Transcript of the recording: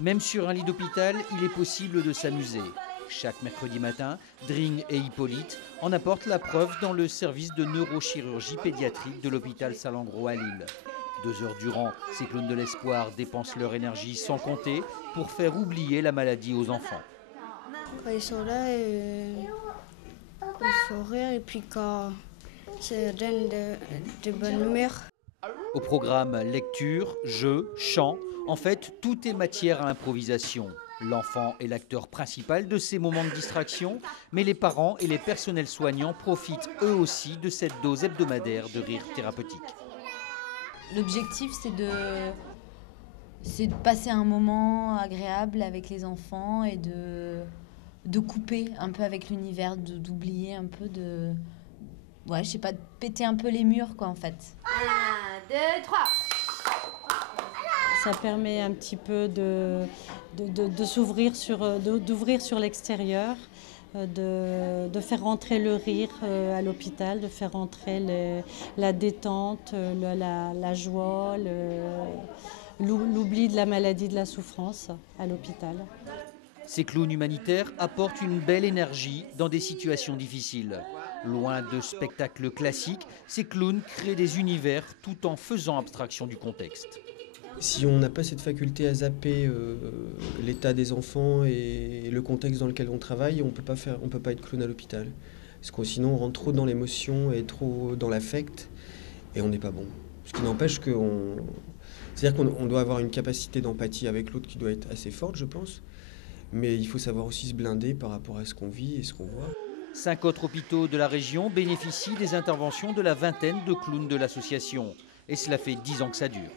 Même sur un lit d'hôpital, il est possible de s'amuser. Chaque mercredi matin, Dring et Hippolyte en apportent la preuve dans le service de neurochirurgie pédiatrique de l'hôpital Salengro à Lille. 2 heures durant, ces clowns de l'espoir dépensent leur énergie sans compter pour faire oublier la maladie aux enfants. Quand ils sont là, il faut rire et puis quand ça donne de bonne humeur. Au programme lecture, jeu, chant, en fait tout est matière à improvisation. L'enfant est l'acteur principal de ces moments de distraction, mais les parents et les personnels soignants profitent eux aussi de cette dose hebdomadaire de rire thérapeutique. L'objectif, c'est de passer un moment agréable avec les enfants et de couper un peu avec l'univers, d'oublier un peu ouais, je sais pas, de péter un peu les murs, quoi, en fait. 1, 2, 3. Ça permet un petit peu d'ouvrir sur l'extérieur, de faire rentrer le rire à l'hôpital, de faire rentrer la détente, la joie, l'oubli de la maladie, de la souffrance à l'hôpital. Ces clowns humanitaires apportent une belle énergie dans des situations difficiles. Loin de spectacles classiques, ces clowns créent des univers tout en faisant abstraction du contexte. Si on n'a pas cette faculté à zapper l'état des enfants et le contexte dans lequel on travaille, on peut pas être clown à l'hôpital. Parce que sinon on rentre trop dans l'émotion et trop dans l'affect et on n'est pas bon. Ce qui n'empêche c'est-à-dire qu'on doit avoir une capacité d'empathie avec l'autre qui doit être assez forte, je pense. Mais il faut savoir aussi se blinder par rapport à ce qu'on vit et ce qu'on voit. 5 autres hôpitaux de la région bénéficient des interventions de la vingtaine de clowns de l'association. Et cela fait 10 ans que ça dure.